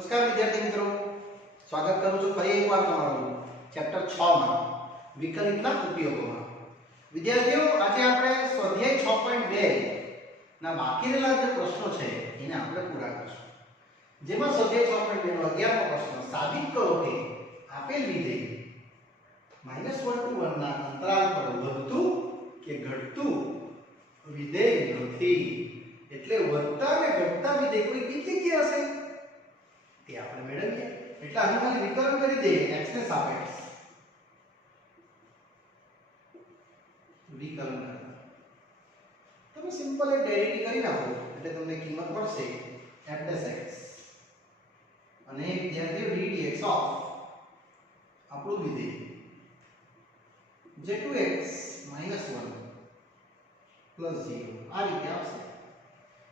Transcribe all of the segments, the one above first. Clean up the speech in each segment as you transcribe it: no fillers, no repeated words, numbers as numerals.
નમસ્કાર વિદ્યાર્થી મિત્રો, સ્વાગત કરું છું ફરી એકવાર તમારું ચેપ્ટર 6 માં વિકલિતના ઉપયોગોમાં. વિદ્યાર્થીઓ, આજે આપણે સ્વાધ્યાય 6.2 ના બાકી રહેલા જે પ્રશ્નો છે એને આપણે પૂરા કરીશું. જેમાં સ્વાધ્યાય 6.2 નો 11મો પ્રશ્ન, સાબિત કરો કે આપેલ વિધેય -1 to 1 ના અંતરાલ પર વધતું કે ઘટતું વિધેય નથી. એટલે વધતા અને ઘટતા વિધેય કોઈ બીજી કે હશે તે આપણે મેળવીએ. એટલે આનું ખાલી વિકલન કરી દઈએ x ને સાપેક્ષ વિકલન કરતા તમે સિમ્પલ એક ડેરિવેટિવ કરી નાખો એટલે તમને કિંમત મળશે f(x) અને વિદ્યાર્થીઓ ddx ઓફ આપણું વિધેય જે 2x - 1 + 0 આ રીતે આવશે.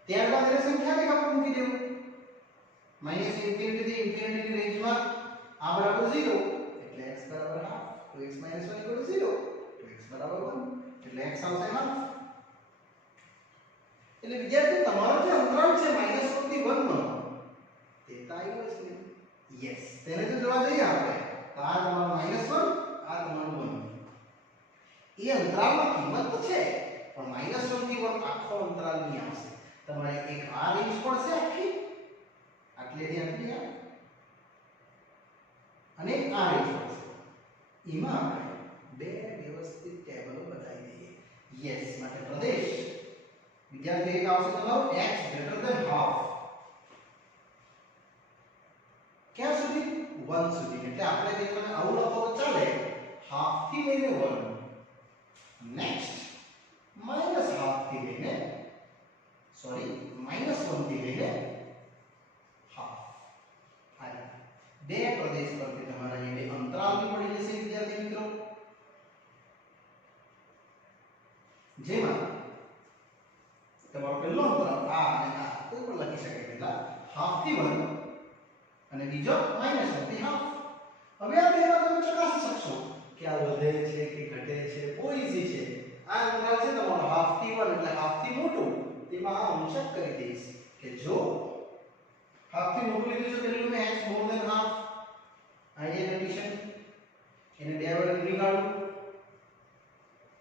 ત્યારબાદ એ સંખ્યાને આપણે મૂકી દેવું -∞ થી ∞ ની રેન્જમાં આ બરાબર 0 એટલે x બરાબર ½ 2x - 1 = 0 2x બરાબર 1 એટલે x આવશે ½. એટલે વિદ્યાર્થીઓ તમારો જે અંતરાલ છે -1 થી 1 નો તે તો આવ્યો છે ને. યસ, તેને જો જોવા જઈએ આપણે તો આ તમારો -1 આ તમારું 1. એ અંતરાલમાં કિંમત તો છે પણ -1 થી 1 આખો અંતરાલ નહીં આવશે. તમારે એક આ રેન્જ પડશે આખી આટલેથી આટલી અને આ રેન્જ પડશે. એમાં આપણે બે વ્યવસ્થિત ટેબલો બતાવી દઈએ. યસ, માટે પ્રદેશ વિદ્યાર્થી એક આવશે તમારો x > ½ ક્યાં સુધી 1 સુધી. એટલે આપણે જે તમે આવું લખો તો ચાલે, ½ થી લઈને 1, નેક્સ્ટ -½ થી લઈને -1 થી લઈને ½ આ બે પ્રદેશ પરથી તમારા એ બે અંતરાલની મળી જશે વિદ્યાર્થી મિત્રો. જેમાં તમારો પહેલો અંતરાલ આ અને આ કોઈ પણ લખી શકે પહેલા ½ થી 1 અને બીજો -1 થી ½. હવે આ બેમાં તમે ચકાસી શકશો કે આ વધે છે કે ઘટે છે. બહુ ઈઝી છે. આ અંતરાલ છે તમારો ½ થી 1 એટલે ½ થી મોટું, તેમાં આ અંશક કરી દઈશ કે જો ½ થી મોટું લીધું છે પેલું મેં x > ½ આ એ કન્ડિશન એને બે વડે ગુણી કાઢું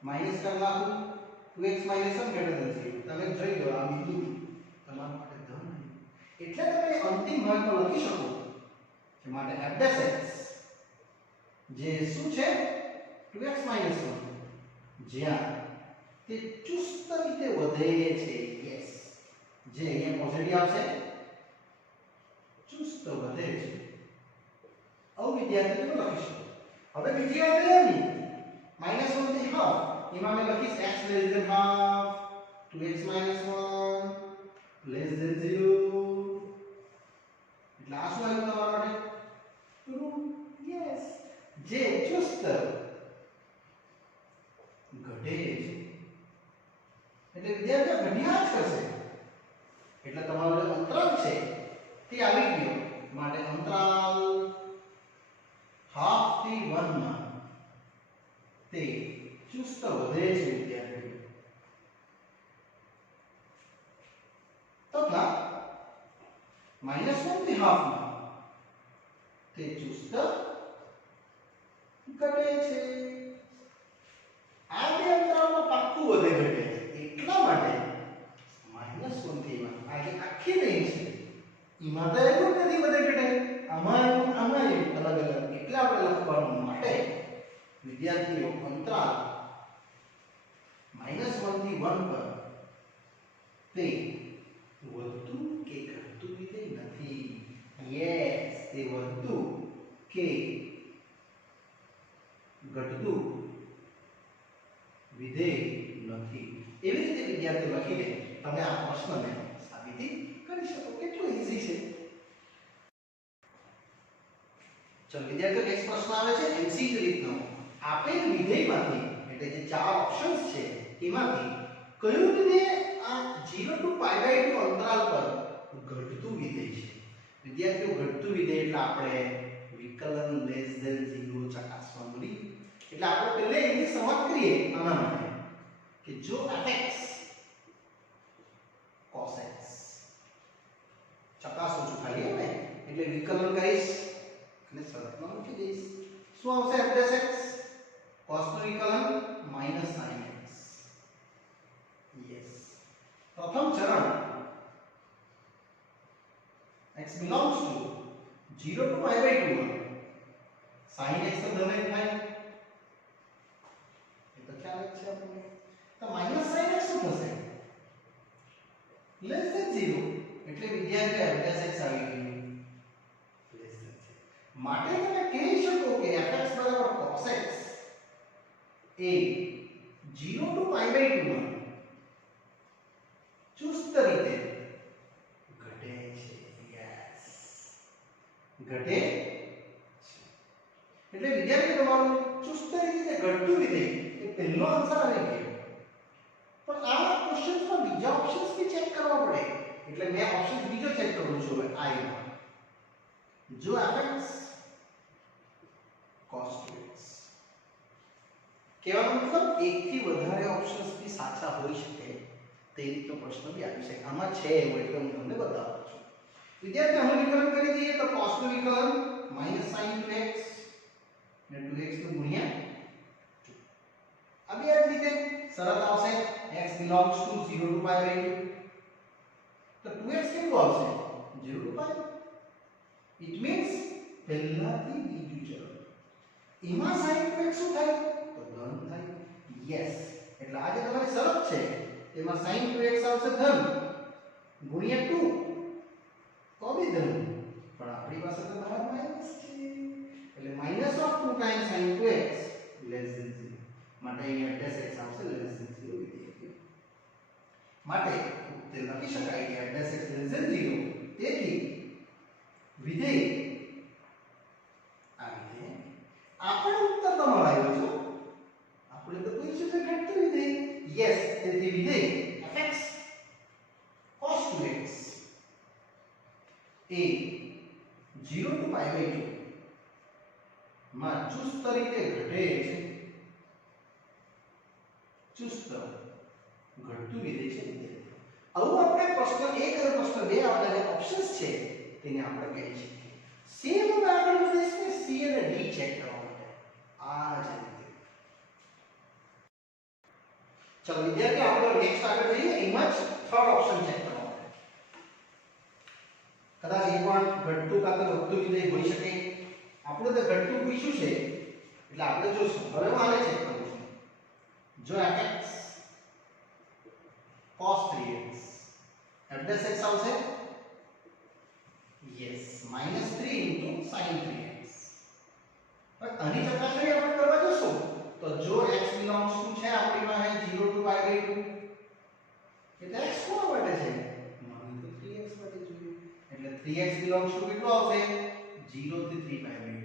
માઈનસ કરી નાખું 2x - 1 > 0. તમે જોઈ લો આ બિંદુ તમારા માટે ધન એટલે તમે અંતિમ ભાગમાં લખી શકો કે માટે f' જે શું છે 2x - 1 જ્યાં તે ચુસ્ત રીતે વધે છે. યસ, જે અહીંયા પોઝિટિવ આવશે, ચુસ્ત વધે છે. આવું વિદ્યાર્થી તમે લખી શકો. હવે બીજી વાત એની -1 થી ½ એમાં મેં લખીશ x ½ 2x - 1 < 0. એટલે આ શું આવ્યું તમારા માટે ટ્રુ. યસ, જે ચુસ્ત ઘટે છે. એટલે વિદ્યાર્થીઓ ઘટ્યા જ કરશે. એટલે તમારો જે અંતરાલ છે તે આવી ગયો. માટે અંતરાલ ½ થી 1 માં તે ચુસ્ત વધે છે વિદ્યાર્થીઓ. તથા -1 થી ½ માં તે ચુસ્ત ઘટે છે. આ બે અંતરાલમાં પાક્કું વધે ઘટે છે. એટલા માટે -1 થી 1 આ જે આખી રેન્જ છે એમાં તો એવું નથી વધે ઘટે, આમાં અલગ અલગ. એટલે આપણે લખવાનું માટે વિદ્યાર્થીઓ અંતરાલ -1 થી 1 પર તે વધતું કે ઘટતું વિધેય નથી. યસ, તે વધતું કે ઘટતું વિધેય નથી. એવી રીતે વિદ્યાર્થીઓ લખીને તમે આ પ્રશ્નને સાબિતી કરી શકો. કેટલું ઈઝી છે. ચલો વિદ્યાર્થીઓ, નેક્સ્ટ પ્રશ્ન આવે છે MCQ રીતનો. આપેલ વિધેયમાંથી એટલે જે ચાર ઓપ્શન્સ છે એમાંથી કયું વિધેય આ 0 to π/2 અંતરાલ પર ઘટતું વિધેય છે. વિદ્યાર્થીઓ, ઘટતું વિધેય એટલે આપણે વિકલન <0 ચકાસવાનું રીત. એટલે આપણે પહેલા એની શરૂઆત કરીએ આના માટે કે જો fx cos x ચકાસો છું ખાલી હવે. એટલે વિકલન કરીશ અને શરતમાં મૂકી દઈશ. શું આવશે f dash x? cos નું વિકલન minus sin x. યસ. પ્રથમ ચરણ x belongs to 0 to pi by 2 માં sin x તો ધન જ થાય, એ તો ખ્યાલ જ છે આપણને. તો માઈનસ sin x શું થશે? લેસ ધેન 0, એટલે વિદ્યાર્થી f dash x આવી ગયું લેસ ધેન 0. માટે તમે કહી શકો કે fx બરાબર cos x A 0 to pi by 2 માં ચુસ્ત રીતે ઘટે છે. યસ, ઘટે છે. એટલે વિદ્યાર્થી તમારું ચુસ્ત રીતે ઘટતું વિધેય એ પહેલો આન્સર આવી ગયો. પણ આ ક્વેશ્ચન્સમાં બીજા ઓપ્શન્સ બી ચેક કરવા પડે, એટલે મેં ઓપ્શન બીજો ચેક કરું છું હવે આઈ માં. જો fx cos 2x કહેવાનો મતલબ એકથી વધારે ઓપ્શન્સ બી સાચા હોઈ શકે તે રીતનો પ્રશ્ન બી આવી શકે. આમાં છે એવું એટલે હું તમને બતાવું છું. વિદ્યાર્થી આનું વિકલન કરી દઈએ તો cos નું વિકલન -sin 2x ને 2x નું ગુણ્યા 2. આ બે રીતે શરત આવશે x belongs to 0 to pi by 2. તો 2x કેટલું આવશે? 0 to pi. It means પહેલાથી બીજું ચલો એમાં sin 2x શું થાય? તો ધન થાય. યસ, એટલે આ જે તમારી શરત છે એમાં sin 2x આવશે ધન ગુણ્યા 2 તો બી ધન, પણ આપણી પાસે તો બહાર માઈનસ છે એટલે -2 times sin 2x less than 0. માટે અહીં f dash x આવશે less than 0 વિદ્યાર્થીઓ. માટે તે લખી શકાય કે f dash x less than 0. તેથી વિધેય આ વિધેય આપણે ઉત્તર તમારો આવ્યો છે. આપણે તો પૂછ્યું છે ઘટતું વિધેય. યસ, તેથી વિધેય fx cos 2x A 0 to pi by 2 માં ચુસ્ત રીતે ઘટે છે. ચુસ્ત ઘટતું વિધેય છે વિદ્યાર્થીઓ. આવું આપણે પ્રશ્ન 1 અને પ્રશ્ન 2 આવતા જે ઓપ્શન્સ છે તેને આપણે કહી શકીએ. સેમ હવે આગળ વધીશું સી અને ડી ચેક કરવા માટે. આ જ રીતે ચલો વિદ્યાર્થીઓ આપણે નેક્સ્ટ આગળ જઈએ. એમાં જ થર્ડ ઓપ્શન ચેક કરવા માટે. કદાચ એ પણ ઘટતું કાં તો વધતું વિધેય હોઈ શકે. આપણે તો ઘટતું પૂછ્યું છે એટલે આપણે જોશું. હવે હું આને ચેક કરું છું. જો fx cos 3x f dash x આવશે યસ -3 into sin 3x. હવે આની ચકાસણી આપણે કરવા જશું તો જો x belongs to છે આપણી પાસે 0 to pi by 2 એટલે x કોણ માટે છે? મને તો 3x માટે જોઈએ એટલે 3x belongs to કેટલો આવશે? 0 થી 3 pi by 2.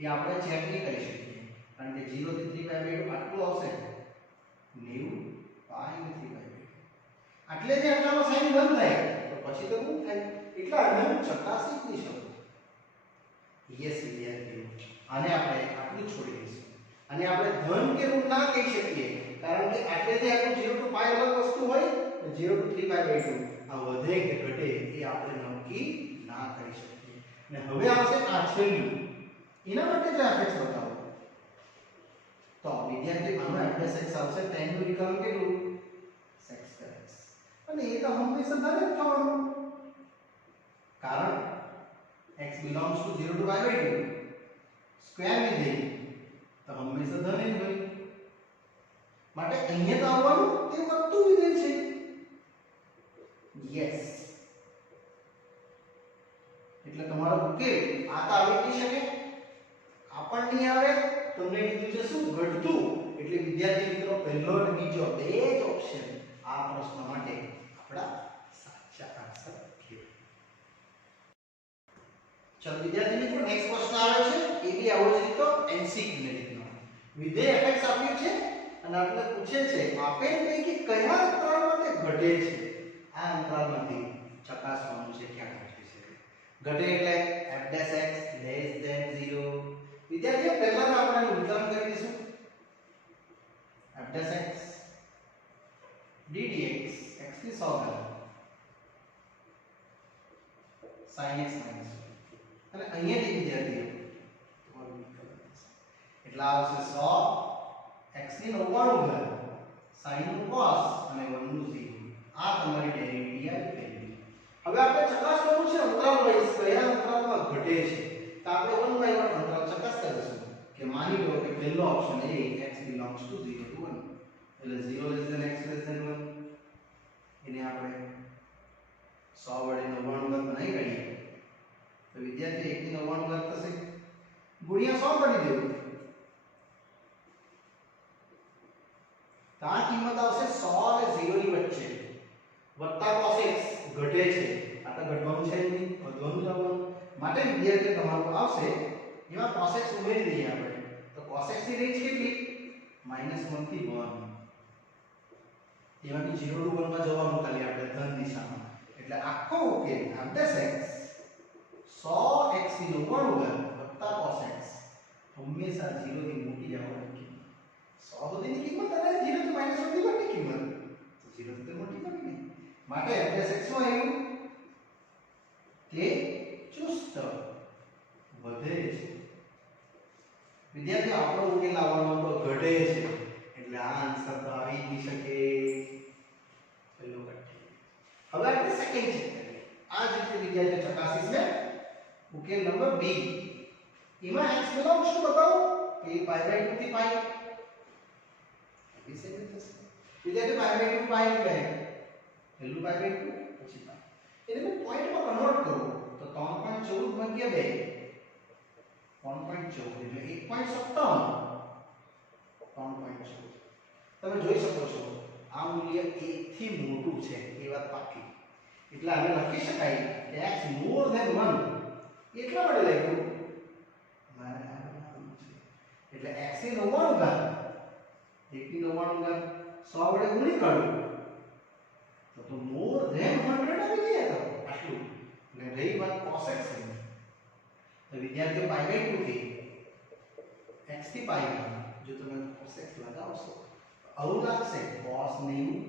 એ આપણે ચેક નહીં કરી શકીએ કારણ કે 0 થી 3 pi by 2 આટલું આવશે 90 pi ને 3 pi by 2. આટલે જે આટલામાં sin બંધ થાય તો પછી તો શું થાય? એટલે આને ચકાસી જ નહીં શકું. યસ વિદ્યાર્થીઓ, આને આપણે આટલું છોડી દઈશું. અને આપણે ધન કે ઋણ ના કહી શકીએ કારણ કે આટલે જે આપણું 0 to pi અલગ વસ્તુ હોય 0 to 3 pi by 2 આ વધે કે ઘટે એ આપણે નક્કી ના કરી શકીએ. અને હવે આવશે આ છેલ્લું. એના માટે જો fx બતાવો તો વિદ્યાર્થી આનો f dash x આવશે tan નું વિકલન કેટલું? sec square x. અને એ તો હંમેશા ધન જ થવાનું કારણ x belongs to 0 to pi by 2 square વિધેય તો હંમેશા ધન જ હોય. માટે અહીંયા તો આવવાનું તે વધતું વિધેય છે. યસ, એટલે તમારો ઉકેલ આ તો આવી નહીં શકે. આ પણ નહીં આવે. તમને કીધું છે શું? ઘટતું. એટલે વિદ્યાર્થી મિત્રો પહેલો અને બીજો બે જ ઓપ્શન આ પ્રશ્ન માટે આપણા સાચા આન્સર છે. ચલો વિદ્યાર્થી મિત્રો નેક્સ્ટ પ્રશ્ન આવે છે. એ બી આવો જ રીતો એમસીક્યુ ને રીતનો. વિધેય fx આપ્યું છે અને આપણે પૂછે છે આપેલ પૈકી કયા અંતરાલમાં તે ઘટે છે? આ અંતરાલમાંથી ચકાસવાનું છે ક્યાં ઘટે છે. ઘટે એટલે f dash x less than 0. વિદ્યાર્થીઓ પહેલા આપણે વિકલન કરી દઈશું. f dash x ddx x ની 100 ઘાત sin x - 1 અને અહીંયાથી વિદ્યાર્થીઓ તમારું વિકલન થશે એટલે આવશે 100 x ની 99 ઘાત sin નું cos અને 1 નું sin આ તમારી ડેરિવેટિવ આવી ગઈ હવે આપણે ચકાસવાનું છે અંતરાલ વાઇઝ કયા અંતરાલમાં ઘટે છે તો આપણે 1 by 1 અંતરાલ ચકાસતા જશું કે માની લો કે પહેલો option A x belongs to 0 to 1 એટલે 0 less than x less than 1 એને આપણે 100 વડે 99 ઘાત બનાવી કાઢીએ તો વિદ્યાર્થી 1 ની 99 ઘાત થશે ગુણ્યા 100 કરી દેવું તો આ કિંમત આવશે 100 અને 0 ની વચ્ચે વત્તા cos x ઘટે છે આ તો ઘટવાનું છે નહીં વધવાનું જવાનું માટે વિદ્યાર્થી તમારું આવશે એમાં cos x ઉમેરી દઈએ આપણે તો cos x ની રેન્જ કેટલી -1 થી 1 એમાંથી 0 to 1 માં જવાનું ખાલી આપણે ધન દિશામાં એટલે આખો ઉકેલ આમટેસ x 100 x ની 99 ઘાત વત્તા cos x હંમેશા 0 થી મોટી આવવાની કિંમત 100 સુધીની કિંમત અને 0 થી -1 સુધી મોટી કિંમત તો 0 થી મોટી કરવી ને માટે આમટેસ x માં આવ્યું તે ચુસ્ત વધે છે વિદ્યાર્થીઓ આપણો ઉકેલ આવવાનો તો ઘટે છે એટલે આ આન્સર તો આવી જ શકે પેલો ઘટે હવે આપણે સેકન્ડ ચેક કરીએ આ જ રીતે વિદ્યાર્થીઓ ચકાસી છે ઉકેલ નંબર B એમાં x belongs to બતાવો કે pi by 2 થી pi વિશે થશે વિદ્યાર્થીઓ pi by 2 pi કહે પહેલું pi by 2 પછી pi એને મેં પોઈન્ટમાં કન્વર્ટ કરું તો 3.14 ભાગ્યા 2 3.14 એટલે 1.57 તમે જોઈ શકો છો આ મૂલ્ય 1 થી મોટું છે એ વાત પાકી એટલે આને લખી શકાય કે x more than 1 એટલા માટે લખ્યું મારે આ બનાવવાનું છે એટલે x ની 99 ઘાત 1 ની 99 ઘાત 100 વડે ગુણી કાઢું તો more than 100 આવી જાય તો આટલું અને રહી વાત cos x ની તો વિદ્યાર્થીઓ pi by 2 થી x થી pi જો તમે cos x લગાવશો આવું લાગશે cos 90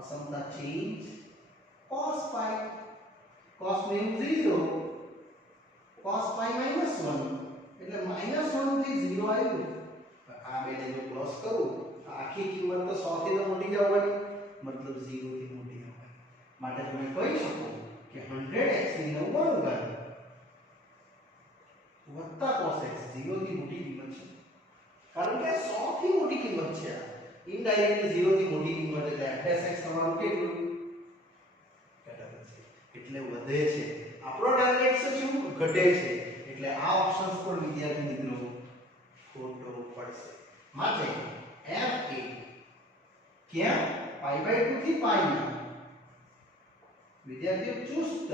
અસમતા change cos pi cos 90 0 cos pi -1 એટલે -1 થી 0 આવ્યું આ બેને જો પ્લસ કરું તો આખી કિંમત તો 100 થી તો મોટી જ આવવાની મતલબ 0 થી મોટી આવવાની માટે તમે કહી શકો કે 100x ની 99 ઘાત વત્તા cos x 0 થી મોટી કિંમત છે કારણ કે 100 થી મોટી કિંમત છે ઇનડાયરેક્ટલી 0 થી મોટી કિંમત એટલે fx તમારું કેટલું ઘટાડે છે એટલે વધે છે આપણો ટાર્ગેટ શું ઘટે છે એટલે આ ઓપ્શન્સ પર વિદ્યાર્થી મિત્રો ખોટો પડશે માટે f એ ક્યાં pi by 2 થી pi ના વિદ્યાર્થીઓ ચુસ્ત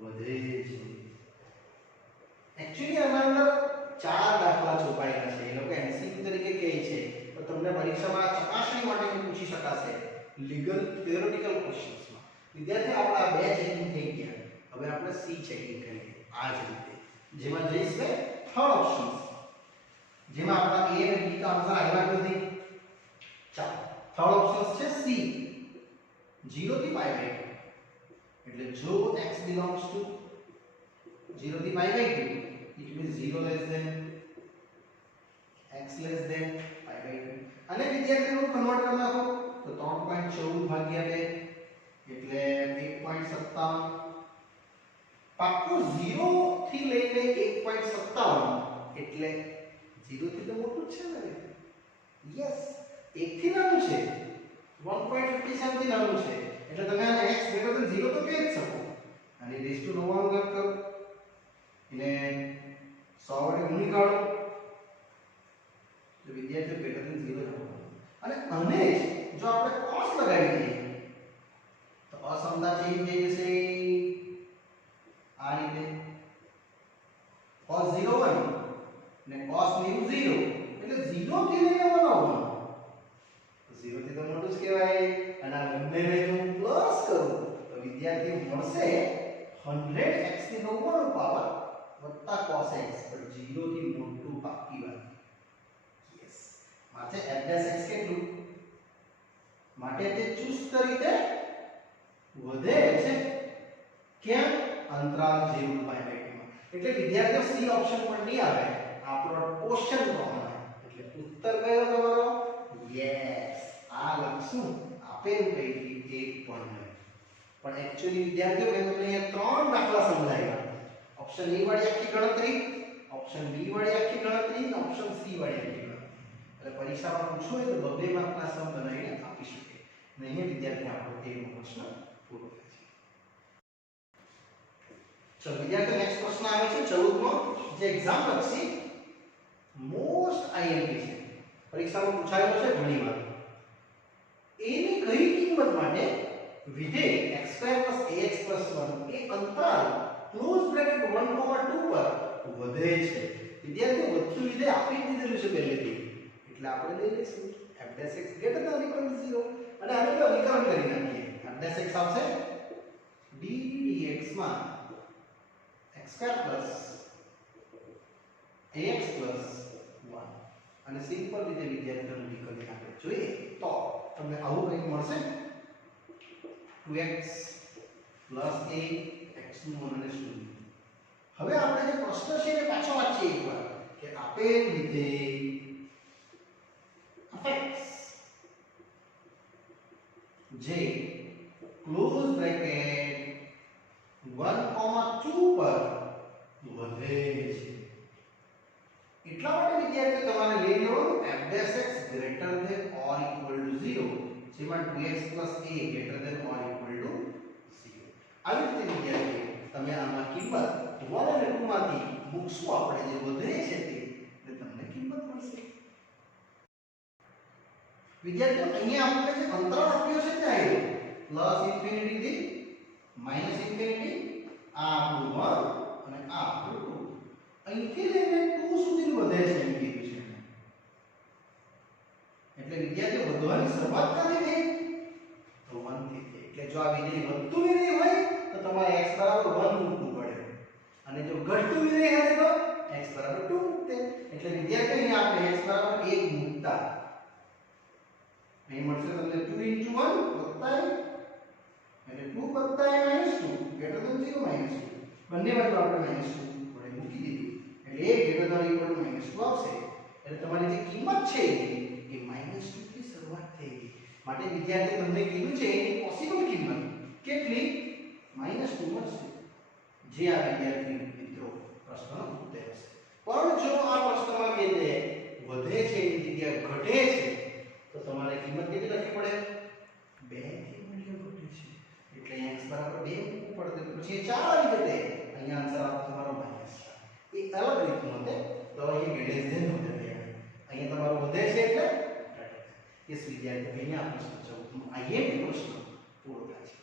વધે છે एक्चुअली આના અંદર ચાર દાખલા છુપાયેલા છે એ લોકો એમસીક્યુ તરીકે કહે છે તો તમને પરીક્ષામાં ચકાસણી માટે પૂછી શકાશે લીગલ થિયોરેટિકલ ક્વેશ્ચન્સમાં વિદ્યાર્થી આપણા બે ચેકિંગ થઈ ગયા હવે આપણે સી ચેકિંગ કરીએ આ જ રીતે જેમાં જઈશ થર્ડ ઓપ્શન જેમાં આપણા a અને b કા આન્સર આવ્યા નથી ચાલો થર્ડ ઓપ્શન છે સી 0 થી pi by 2 એટલે જો x belongs to 0 થી pi by 2 it means 0 less than x less than pi by 2 અને વિદ્યાર્થીઓ કન્વર્ટ કરી નાખો તો 3.14 ભાગ્યા 2 એટલે 1.57 પાક્કું 0 થી લઈને 1.57 એટલે 0 થી તો મોટું જ છે ને યસ 1 થી નાનું છે 1.57 થી નાનું છે એટલે તમે આને x greater than 0 તો કહી જ શકો અને રેઝ ટુ 99 ઘાત કરો એને 100 વડે ગુણી કાઢો તો વિદ્યાર્થીઓ greater than 0 જવાનું અને જો આપણે cos લગાવી દઈએ તો અસમતા ચેન્જ થઈ જશે આ રીતે cos 0 1 ને cos 90 0 એટલે 0 થી લઈને 1 આવવાનું 0 થી તો મોટું જ કહેવાય અને આ બંનેને જો પ્લસ કરું તો વિદ્યાર્થીઓ મળશે 100x ની 99 પાવર વત્તા cos x પર 0 થી મોટું પાકી વાત યસ માટે f' કેટલું માટે તે ચુસ્ત રીતે વધે છે કેમ અંતરાલ 0 pi by 2 એટલે વિદ્યાર્થીઓ સી ઓપ્શન પણ નહીં આવે, આપણો ક્વેશ્ચન પ્રમાણે. એટલે ઉત્તર કયો તમારો? યસ, આ લખશું આપેલ પૈકી એક પણ નહીં. પણ એક્ચ્યુઅલી વિદ્યાર્થીઓ મેં તમને અહીંયા ત્રણ દાખલા સમજાવ્યા. ઓપ્શન એ વાળી આખી ગણતરી, ઓપ્શન બી વાળી આખી ગણતરી અને ઓપ્શન સી વાળી આખી ગણતરી. એટલે પરીક્ષામાં પૂછવું હોય તો બબ્બે માર્કના સમ બનાવીને આપી શકે. અને અહીંયા વિદ્યાર્થી આપણો તેનો પ્રશ્ન પૂરો થાય છે. ચલો વિદ્યાર્થીઓ નેક્સ્ટ પ્રશ્ન આવે છે 14મો, જે એક્ઝામ લક્ષી મોસ્ટ આઈએમપી છે. પરીક્ષામાં પૂછાયેલો છે ઘણીવાર. એની કઈ કિંમત માટે વિધેય x2 ax 1 એ અંતરાલ ક્લોઝ બ્રેકેટ 1, 2 પર વધે છે. વિદ્યાર્થીઓ વધતું વિધેય આપી દીધેલું છે પહેલેથી, એટલે આપણે લઈ લઈશું f(x) > 0 અને આને તો વિકર્ણ કરી નાખીએ. f(x) આવશે d dx માં x2 ax 1 અને સિમ્પલ રીતે વિદ્યાર્થીઓને વિકલ્પ આપણે જોઈએ તો તમને આવું કંઈક મળશે 2x a x નું અને 0. હવે આપણે જે પ્રશ્ન છે એને પાછો વાંચીએ એકવાર કે આપેલ વિધેય fx જે ક્લોઝ બ્રેકેટ 1, 2 પર વધે છે. એટલા માટે વિદ્યાર્થીઓ તમારે લઈ લેવાનું f(x) greater than or equal to 0, જેમાં 2x a greater than or equal to 0. આવી રીતે વિદ્યાર્થીઓ તમે આમાં કિંમત 1 અને 2 માંથી મૂકશો આપણે જે વધે છે તે તમને કિંમત મળશે. વિદ્યાર્થીઓ અહીંયા આપણે જે અંતરાલ આપ્યો છે તે આવ્યો +∞ થી -∞, આ આપણું 1 અને આ આપણું 2. અહીંથી લઈને 2 સુધી વધે છે એમ કીધું છે. એટલે વિદ્યાર્થીઓ વધવાની શરૂઆત ક્યાંથી થઈ? તો 1 થી થઈ. એટલે જો આ વિધેય વધતું વિધેય હોય તો તમારે x બરાબર 1 મૂકવું પડે, અને જો ઘટતું વિધેય હોય તો x બરાબર 2 મૂકતે. એટલે વિદ્યાર્થીઓ અહીંયા આપણે x બરાબર 1 મૂકતા અહીં મળશે તમને 2 * 1 વત્તા એટલે 2 વત્તા -2 greater than 0 -2 બંને બાજુ આપણે -2 વડે મૂકી દીધું એટલે a greater than or equal to -2 આવશે. એટલે તમારી જે કિંમત છે એ -2 થી શરૂઆત થઈ ગઈ. માટે વિદ્યાર્થી તમને કીધું છે એની પોસિબલ કિંમત કેટલી? -2 મળશે, જે આ વિદ્યાર્થી મિત્રો પ્રશ્નનો ઉત્તર હશે. પણ જો આ પ્રશ્નમાં કે તે વધે છે એની જગ્યાએ ઘટે છે તો તમારે કિંમત કેટલી લખવી પડે? 2 થી મૂલ્ય ઘટે છે એટલે અહીં x બરાબર 2 મૂકવું પડે. પછી એ 4 આવી જતે. અહીંયા આન્સર આવશે તમારો -4. એ અલગ રીતનું હશે. તો અહીં ગ્રેડેડ ધન વધે છે, અહીંયા તમારો વધે છે એટલે ઘટે છે. ਇਸ વિદ્યાર્થી અહીંયા આ પ્રશ્ન 14 આઈએમપી પ્રશ્ન પૂરો થાય છે.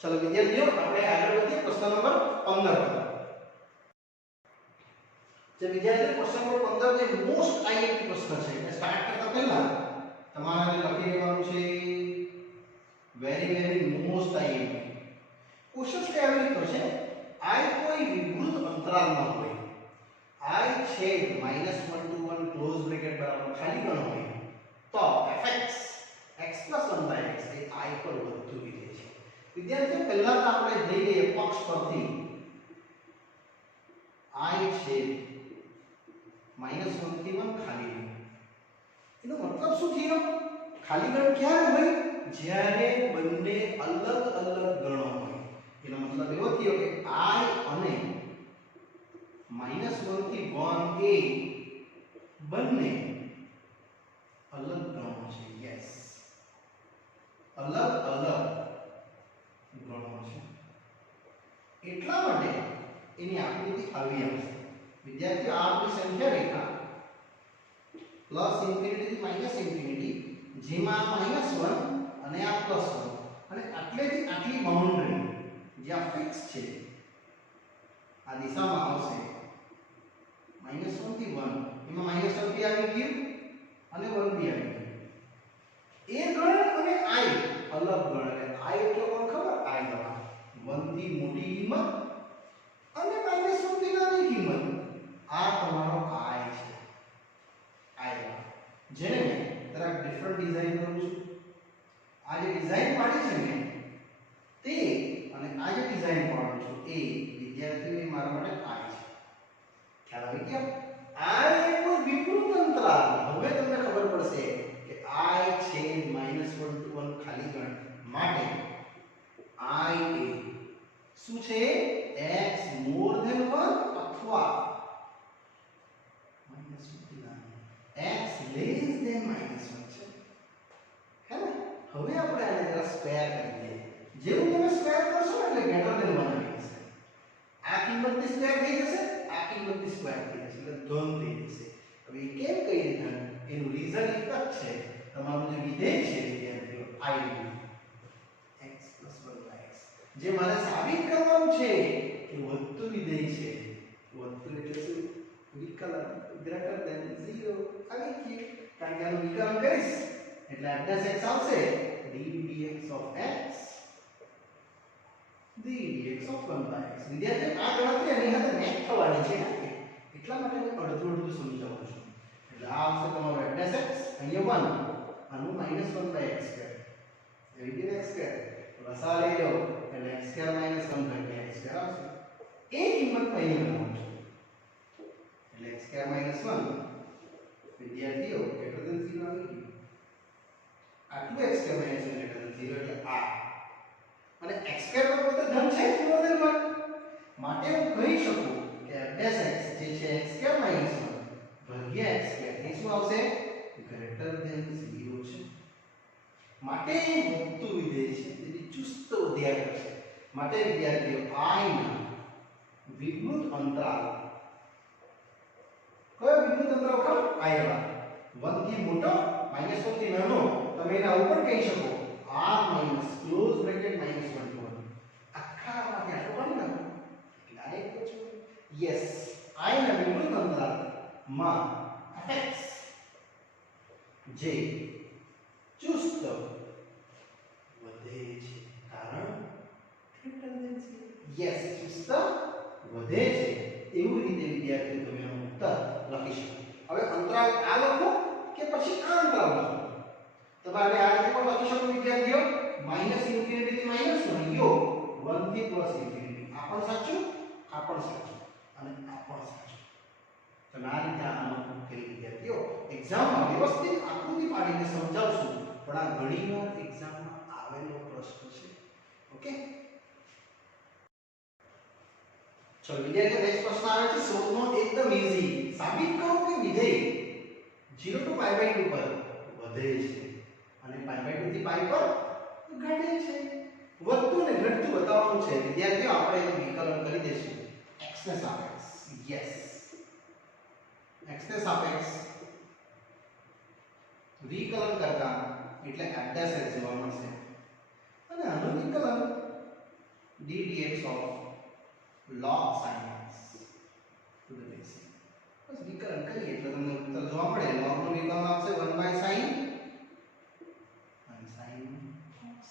ચલો વિદ્યાર્થીઓ આપણે આગળ વધીએ પ્રશ્ન નંબર 15 પર. જે વિદ્યાર્થીઓ પ્રશ્ન નંબર 15 જે મોસ્ટ આઈએમપી પ્રશ્ન છે એટલે સ્ટાર્ટ કરતા પહેલા તમારે લખી લેવાનું છે વેરી મોસ્ટ આઈએમપી. ક્વેશ્ચન કે આવી રીતનો છે I કોઈ વિવૃત અંતરાલમાં હોય, I છેદ -1 to 1 ક્લોઝ બ્રેકેટ બરાબર ખાલી ગણ હોય તો fx x + 1/x A I પર વધતું વિધેય છે. વિદ્યાર્થીઓ પહેલા તો આપણે લઈ લઈએ પક્ષ પરથી I છેદ -1 થી 1 ખાલી ગણ. એનો મતલબ શું થયો? ખાલી ગણ ક્યારે હોય? જ્યારે બંને અલગ અલગ ગણો હોય. એનો મતલબ એવો થયો કે I અને -1 થી 1 એ બંને અલગ ગણો છે. યસ, અલગ અલગ ગણો છે. એટલા માટે એની આકૃતિ આવી આવશે. વિદ્યાર્થીઓ આ આપણી સંખ્યા રેખા +∞ થી −∞, જેમાં -1 અને આ +1 અને આટલેથી આટલી બાઉન્ડ્રી જ્યાં ફિક્સ છે આ દિશામાં આવશે -1 થી 1, એમાં -1 બી આવી ગયું અને 1 બી આવી ગયું. એ ગણ અને I અલગ ગણ. એટલે I એટલે કોણ ખબર? I ગણ 1 થી મોટી કિંમત અને -1 થી નાની કિંમત. આ તમારો I છે. I ગણ જેને મેં જરાક ડિફરન્ટ ડિઝાઇન કરું છું. આ જે ડિઝાઇન પાડી છે મેં તે અને અને આ જે ડિઝાઇન પાડું છું એ વિદ્યાર્થીઓએ મારા માટે આ છે. ખ્યાલ આવી ગયો? આ એક વિકૃત અંતરાલ. હવે તમને ખબર પડશે કે I છે -1 to 1 ખાલી ગણ માટે I એ શું છે? x more than 1 અથવા x less than -1 છે. હે ને? હવે આપણે આને જરા સ્ક્વેર કરી દઈએ. જેવું તમે સ્ક્વેર કરશો એટલે ગ્રેટર ધેન 1 આવી જશે. આ કિંમતની સ્ક્વેર થઈ જશે, આ કિંમતની સ્ક્વેર થઈ જશે એટલે ધન થઈ જશે. હવે કેમ કઈ રીતે? એનું રીઝન એક જ છે. તમારું જે વિધેય છે વિદ્યાર્થીઓ I x + 1/x જે મારે સાબિત કરવાનું છે કે વધતું વિધેય છે. વધતું એટલે શું? વિકલન ગ્રેટર ધેન 0 આવી ગયું. કારણ કે આનું વિકલન કરીશ એટલે f' આવશે ddx of x ddx of 1/x. વિદ્યાર્થીઓ આ ગણતરી આની સાથે મેચ થવાની છે ને એટલા માટે હું અડધું સમજાવું છું. એટલે આ આવશે તમારો f' અહીંયા 1 આનું -1/x square ddx x square લસા લઈ લો એટલે x સ્ક્વેર -1/x સ્ક્વેર આવશે. એ કિંમત અહીં બનાવું છું એટલે x સ્ક્વેર -1 વિદ્યાર્થીઓ ગ્રેટર ધેન 0 આવી ગયું. આ 2x સ્ક્વેર -1 ગ્રેટર ધેન 0 એટલે આ અને x સ્ક્વેર પર પોતે ધન છે 0 માટે હું કહી શકું કે f' જે છે x સ્ક્વેર -1 ભાગ્યા x સ્ક્વેર એ શું આવશે? ગ્રેટર ધેન 0 છે. માટે વધતું વિધેય છે તેથી ચુસ્ત વધ્યા કરશે. માટે વિદ્યાર્થીઓ I ના વિકૃત અંતરાલ કયો વિકૃત અંતરાલ ખબર? I વાળા 1 થી મોટો -1 થી નાનો તમે એના ઉપર કહી શકો r ક્લોઝ બ્રેકેટ -1 to 1 આખા માંથી આટલું કાઢી નાખો એટલે આ એક છે. યસ I ના વિકૃત અંતરાલ માં fx જે ચુસ્ત વધે છે કારણ ગ્રેટર ધેન 0. યસ ચુસ્ત વધે છે એવું રીતે વિદ્યાર્થીઓ તમે આનો ઉત્તર લખી શકો. હવે અંતરાલ આ લખો કે પછી આ અંતરાલ લખો. તમારે આ રીતે પણ લખી શકો વિદ્યાર્થીઓ -∞ થી -1 યો 1 થી +∞ આ પણ સાચું, આ પણ સાચું અને આ પણ સાચું. તમે આ રીતે આનો કરી વિદ્યાર્થીઓ એક્ઝામમાં વ્યવસ્થિત આકૃતિ પાડીને સમજાવશું. પણ આ ઘણીવાર એક્ઝામમાં આવેલો પ્રશ્ન છે. ઓકે ચલો વિદ્યાર્થીઓ નેક્સ્ટ પ્રશ્ન આવે છે 16 નો એકદમ ઈઝી. સાબિત કરો કે વિધેય 0 to π/2 પર વધે છે અને π/2 થી π પર ઘટે છે. વધતું ને ઘટતું બતાવવાનું છે વિદ્યાર્થીઓ. આપણે એનું વિકલન કરી દઈશું x ને સાપેક્ષ. યસ x ને સાપેક્ષ વિકલન કરતા એટલે f' જોવા મળશે અને આનું વિકલન ddx of log sin x to the base. બસ વિકલન કરીએ એટલે તમને ઉત્તર જોવા મળે. log નું વિકલન આવશે 1/sin cos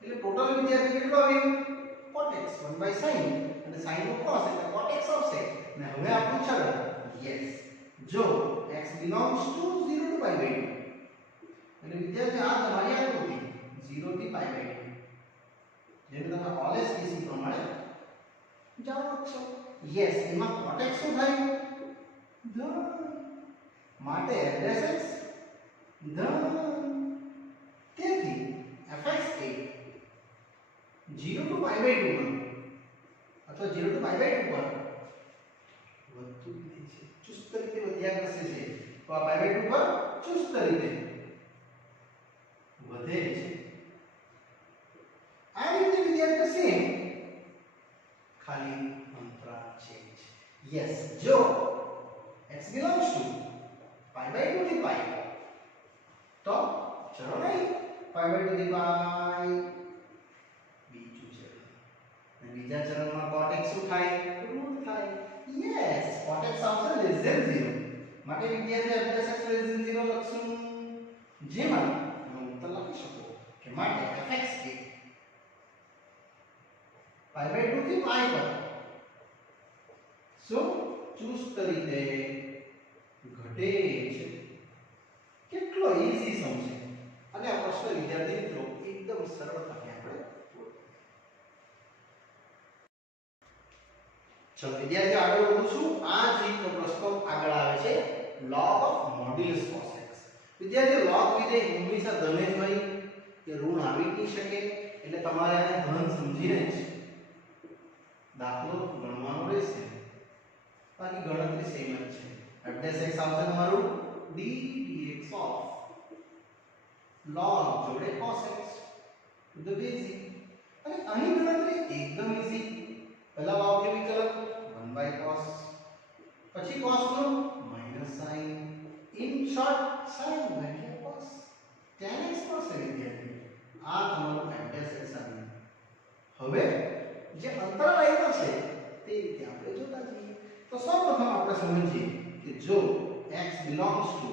એટલે ટોટલ વિદ્યાર્થી કેટલો આવ્યું? cot x 1/sin અને sin નો cos એટલે cot x આવશે. અને હવે આપણું ચલો યસ જો x belongs to 0 to π/2 એટલે વિદ્યાર્થી આ તમારી આકૃતિ 0 થી π/2 જેને તમે ઓલએસટીસી પ્રમાણે જાણો છો. યસ એમાં cot x શું થાય? ધન. માટે f' ધન. તેથી fx એ 0 to π/2 માં અથવા 0 to π/2 પર વધતું વિધેય છે. ચુસ્ત રીતે વધ્યા કરશે છે. તો આ π/2 પર ચુસ્ત રીતે વધે છે. આ રીતે વિદ્યાર્થીઓ સેમ ખાલી અંતરાલ ચેન્જ. યસ જો x belongs to π/2 થી π તો ચલો નહીં π/2 થી π બીજું ચરણ અને બીજા ચરણમાં cot x શું થાય? √. થાય. યસ cot x આવશે less than 0 માટે વિદ્યાર્થી f' less than 0 લખશું. જેમાં તમે ઉત્તર લખી શકો કે માટે fx એ π/2 થી π પર શું ચુસ્ત રીતે ઘટે છે. કેટલો ઈઝી સમ છે અને આ પ્રશ્ન વિદ્યાર્થી મિત્રો એકદમ સરળતાથી આપણે ચલો વિદ્યાર્થીઓ આગળ વધું છું. આ જ રીતનો પ્રશ્ન આગળ આવે છે log of modulus cos x. વિદ્યાર્થીઓ log વિધેય હંમેશા ધન જ હોય કે ઋણ આવી જ નહીં શકે, એટલે તમારે આને ધન સમજીને જ દાખલો ગણવાનો રહેશે. બાકી ગણતરી સેમ જ છે. f dash x આવશે તમારું d dx of log જોડે cos x to the basic. અને અહીં ગણતરી એકદમ ઈઝી. પહેલા વાપર્યું વિકલન 1 by cos, પછી cos નું minus sin, in short sin ભાગ્યા cos, tan x મળશે વિદ્યાર્થીઓ. આ તમારું f dash x આવ્યું. હવે જે અંતરાલ આપ્યો છે તે રીતે આપણે જોતા જઈએ. તો સૌપ્રથમ આપણે સમજીએ કે જો x belongs to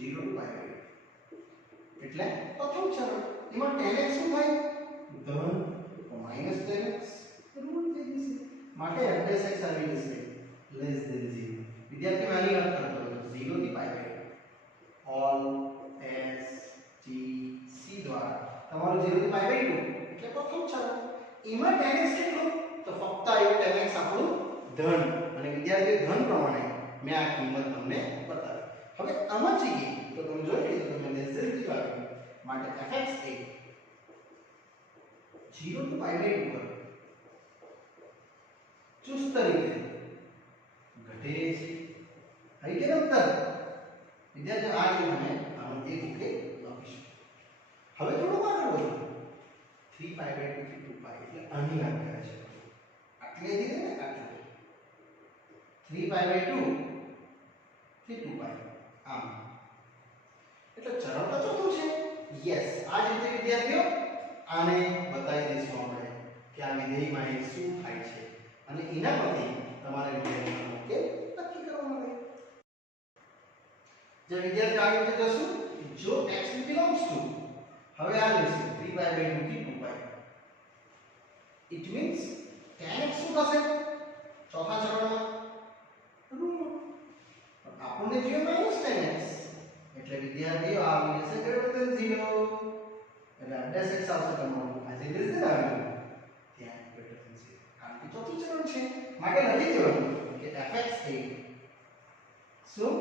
0 to pi એટલે પ્રથમ ચરણ એમાં tan x શું થાય? ધન, તો માઈનસ tan x ઋણ થઈ જશે. માટે f dash x આવી જશે less than 0. વિદ્યાર્થી માની વાત કરતો હોય 0 થી pi all s t c દ્વારા તમારું 0 થી pi 2 એટલે પ્રથમ ચરણ. એમાં tan x કેટલું? તો ફક્ત આ tan x આપણું ધન, અને વિદ્યાર્થી ધન પ્રમાણે મેં આ કિંમત તમને બતાવી. હવે આમાં જઈએ તો તમે જોઈ લીધું તમે લેસ ધેન 0 આવ્યું. માટે fx એ 0 to pi 2 પર ચુસ્ત રીતે ઘટે છે. આવી કે અંતર વિદ્યાર્થીઓ આ રીતે તમે આનો એક ઉકેલ લખી શકો. હવે થોડું આગળ વધો 3 pi 2 થી 2 pi એટલે આની વાત કરે છે. આટલે દીધે ને આટલે 3 pi 2 થી 2 pi આમ એટલે ચરણ તો ચોથું છે. યસ, આ જ રીતે વિદ્યાર્થીઓ આને બતાવી દઈશું આપણે કે આ વિધેયમાં એ શું થાય છે, અને એના પરથી તમારે વિધેયનો ઉકેલ નક્કી કરવાનો છે. જે વિદ્યાર્થીઓ આગળ વધે જશું, જો x belongs to, હવે આ લેશે 3 pi 2 થી 2 pi, it means tan x શું થશે? ચોથા ચરણમાં ઋણ. આપણને જોઈએ માઈનસ tan x એટલે વિદ્યાર્થીઓ આવી જશે ગ્રેટર ધેન 0. એટલે f dash x આવશે તમારું આજે લેસ ધેન આવ્યું ત્યાં ગ્રેટર ધેન 0, કારણ કે ચોથું ચરણ છે. માટે લખી દેવાનું કે fx એ શું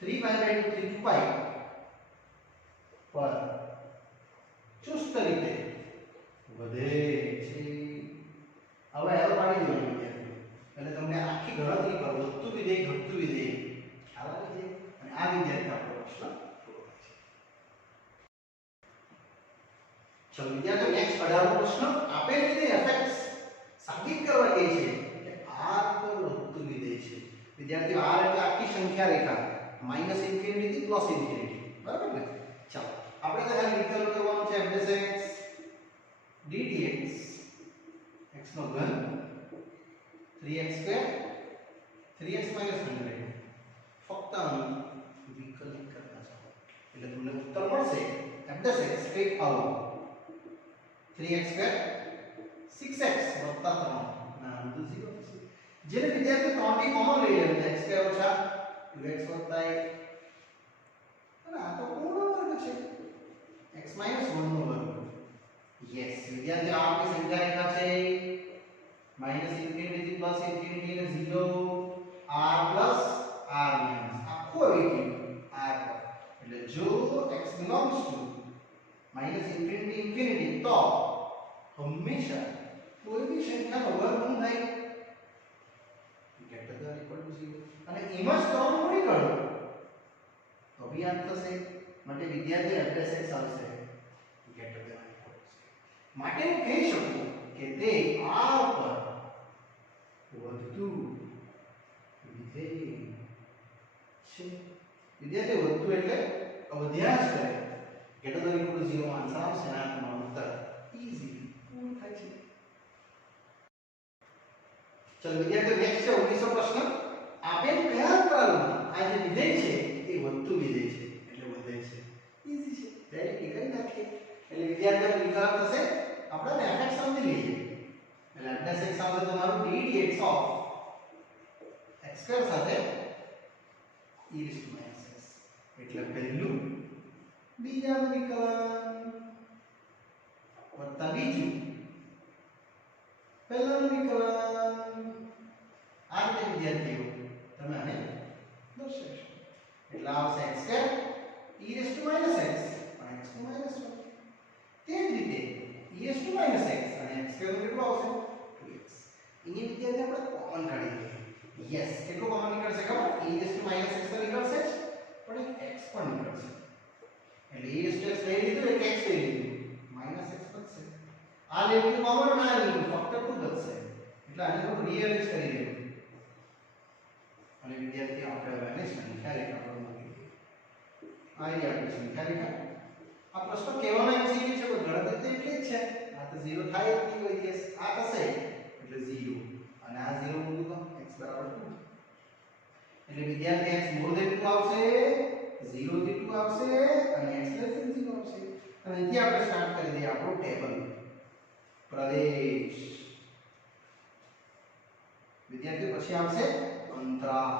3 pi 2 થી 2 pi પર ચુસ્ત રીતે વધે છે. હવે એરો પાડી દેવાનું વિદ્યાર્થીઓ, એટલે તમને આખી ગણતરી પર વધતું વિધેય ઘટતું વિધેય ખ્યાલ આવે છે, અને આ વિદ્યાર્થી આપણો પ્રશ્ન પૂરો થાય છે. ચલો વિદ્યાર્થીઓ નેક્સ્ટ 18મો પ્રશ્ન. આપેલ વિધેય fx સાબિત કરવા કહે છે કે r પર વધતું વિધેય છે. વિદ્યાર્થીઓ r એટલે આખી સંખ્યા રેખા માઈનસ ઇન્ફિનિટી થી પ્લસ ઇન્ફિનિટી, બરાબર ને? ચાલો આપણે તો ખાલી વિકલ્પ કરવાનું છે f dash x d dx x નો ઘન 3x square 3x minus 100 ફક્ત આનું વિકલિત કરતા જાઓ એટલે તમને ઉત્તર મળશે f dash x કંઈક આવો 3x square 6x વત્તા 3 ના બધું 0 થશે. જેને વિદ્યાર્થી 3 થી કોમન લઈ લેવું x square ઓછા 2x વત્તા 1, અને આ તો પૂર્ણ વર્ગ છે x minus 1 નો વર્ગ. યસ વિદ્યાર્થીઓ આ આપણી સંખ્યા રેખા છે માઈનસ ઇન્ફિનિટી થી પ્લસ ઇન્ફિનિટી અને 0 r પ્લસ r માઈનસ આખું આવી ગયું r પર. એટલે જો x belongs to minus infinity infinity તો હંમેશા કોઈ બી સંખ્યાનો વર્ગમૂળ થાય ગ્રેટર ધેન ઇક્વલ ટુ 0, અને એમાં જ 3 મૂળી કાઢો તો બી યાદ થશે. માટે વિદ્યાર્થી f dash x આવશે ગ્રેટર ધેન ઇક્વલ ટુ 0. માટે હું કહી શકું કે તે r પર વધતું વિધેય છે. વિદ્યાર્થી વધતું એટલે વધ્યા જ કરે ગ્રેટર ધેન ઇક્વલ ટુ 0 માં આન્સર આવશે, અને આ તમારો ઉત્તર ઈઝી પૂરું થાય છે. ચલો વિદ્યાર્થીઓ નેક્સ્ટ છે 19મો પ્રશ્ન. આપેલ કયા અંતરાલમાં આ જે વિધેય છે એ વધતું વિધેય છે એટલે વધે છે. ઈઝી છે, ડાયરેક્ટ કરી નાખીએ. એટલે વિદ્યાર્થીઓ વિચાર થશે આપણે fx સમજી લઈએ. એટલે f dash x આવશે તમારું d dx of x square સાથે e raised to minus x. એટલે પહેલું બીજાનું વિકલન વત્તા બીજું પહેલાનું વિકલન આ રીતે વિદ્યાર્થીઓ તમે આને દર્શાવશો એટલે આવશે x square e raised to minus x અને x નું minus 1 તે જ રીતે e raised to minus x અને x સ્ક્વેર નું કેટલું આવશે 2x અહીં વિદ્યાર્થી આપણે કોમન કાઢી લઈએ યસ કેટલું કોમન નીકળશે ખબર e raised to minus x તો નીકળશે જ પણ એક x પણ નીકળશે એટલે e raised to x લઈ લીધું એટલે x લઈ લીધું minus x બચશે આ લઈ લીધું કોમન ના લીધું ફક્ત 2 બચશે એટલે આને થોડું રીઅરેન્જ કરી દેવું અને વિદ્યાર્થી આપણે હવે આને સંખ્યા રેખા પર મૂકી દઈએ આ રહી આપણી સંખ્યા રેખા આ પ્રશ્ન કહેવાનો એમ છે કે ગણતરી તો એટલી જ છે આ તો 0 થાય જ નહીં કોઈ દિવસ આ થશે એટલે 0 અને આ 0 મૂકું તો x બરાબર 2 એટલે વિદ્યાર્થી x મોર ધેન 2 આવશે 0 થી 2 આવશે અને x લેસ ધેન 0 આવશે અને અહીંથી આપણે સ્ટાર્ટ કરી દઈએ આપણું ટેબલ પ્રદેશ વિદ્યાર્થી પછી આવશે અંતરાલ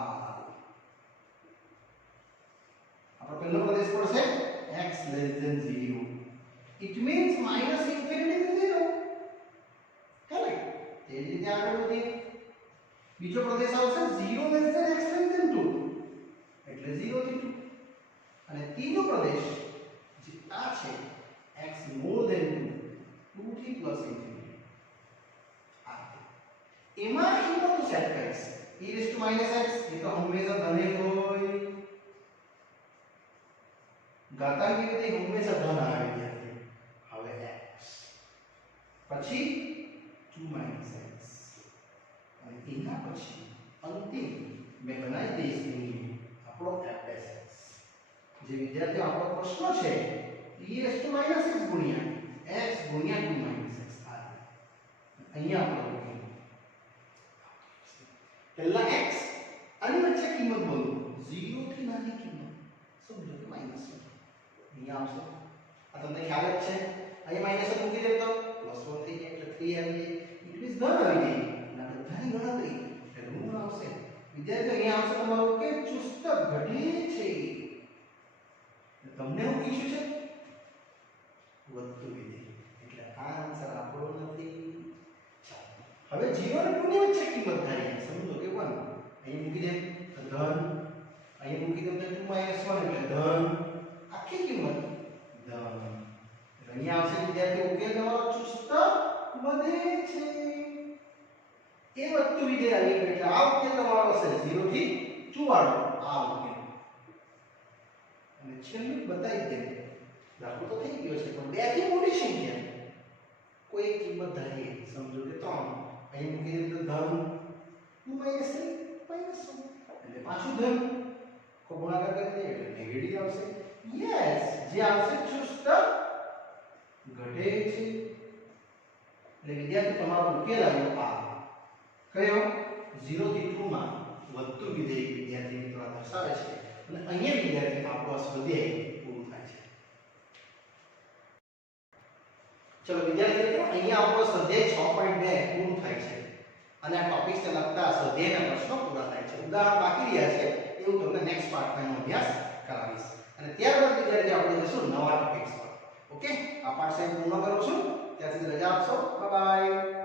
આપણો પહેલો પ્રદેશ પડશે x less than 0 it means minus infinity to 0 correct તે જ રીતે આગળ વધીએ બીજો પ્રદેશ આવશે 0 less than x less than 2 એટલે 0 થી 2 અને ત્રીજો પ્રદેશ જે આ છે x more than 2 2 થી પ્લસ ઇન્ફિનિટી આ એમાં કિંમતો સેટ કરીશ e raised to minus x એ તો હંમેશા ધન જ હોય ઘાતાંકી વિધેય હંમેશા ધન આવે વિદ્યાર્થી હવે x પછી 2 minus x અને એના પછી અંતિમ મેં બનાવી દઈશ એની આપણો f'(x) જે વિદ્યાર્થીઓ આપણો પ્રશ્ન છે e raised to minus x ગુણ્યા x ગુણ્યા 2 minus x આ અહીંયા આપણો પહેલા x અને વચ્ચે કિંમત બોલો 0 થી નાની કિંમત સમજો કે -1 અહીંયા આવશે આ તમને ખ્યાલ જ છે અહીંયા માઈનસ મૂકી દે તો +1 થઈ જાય એટલે 3 આવી જાય ઇટ મીન્સ ધન આવી ગઈ અને બધાની ગણતરી એટલે ઋણ આવશે વિદ્યાર્થીઓ અહીંયા આવશે તમારું કે ચુસ્ત ઘટે છે તમને શું પૂછ્યું છે વધતું વિધેય એટલે આ આન્સર આપણો નથી હવે 0 અને 2 ની વચ્ચે કિંમત ધારીએ સમજો કે 1 અહીં મૂકી દે તો ધન અહીં મૂકી દે તો 2 - 1 એટલે ધન આખી કિંમત ધન એટલે અહીંયા આવશે વિદ્યાર્થી ઉકેલ તમારો ચુસ્ત વધે છે એ વધતું વિધેય આવી ગયું એટલે આ ઉકેલ તમારો હશે 0 થી 2 વાળો આ ઉકેલ અને છેલ્લું બતાવી દે દાખલો તો થઈ ગયો છે પણ બે થી મોટી સંખ્યા કોઈ એક કિંમત ધારીએ સમજો કે 3 અહીં મૂકી દે તો ધન 2 - 3 -1 એટલે પાછું ધન કો ગુણાકાર કરી દે એટલે નેગેટિવ આવશે યસ જે આવશે ચુસ્ત ઘટે છે એટલે વિદ્યાર્થી તમારો ઉકેલ આવ્યો આ કયો 0 થી 2 માં વધતું વિધેય વિદ્યાર્થી મિત્રો દર્શાવે છે અને અહીંયા વિદ્યાર્થી આપણો સ્વાધ્યાય પૂરું થાય છે ચલો વિદ્યાર્થી મિત્રો અહીંયા આપણો સ્વાધ્યાય 6.2 પૂરું થાય છે અને આ ટોપિક્સને લગતા સ્વાધ્યાયના પ્રશ્નો પૂરા થાય છે ઉદાહરણ બાકી રહ્યા છે એ હું તમને નેક્સ્ટ પાર્ટમાં એનો અભ્યાસ કરાવીશ અને ત્યારબાદ વિદ્યાર્થી આપણે જઈશું નવા ટોપિક્સ પર ઓકે આ પાઠ સાહેબ પૂર્ણ કરું છું ત્યાં સુધી રજા આપશો બાય બાય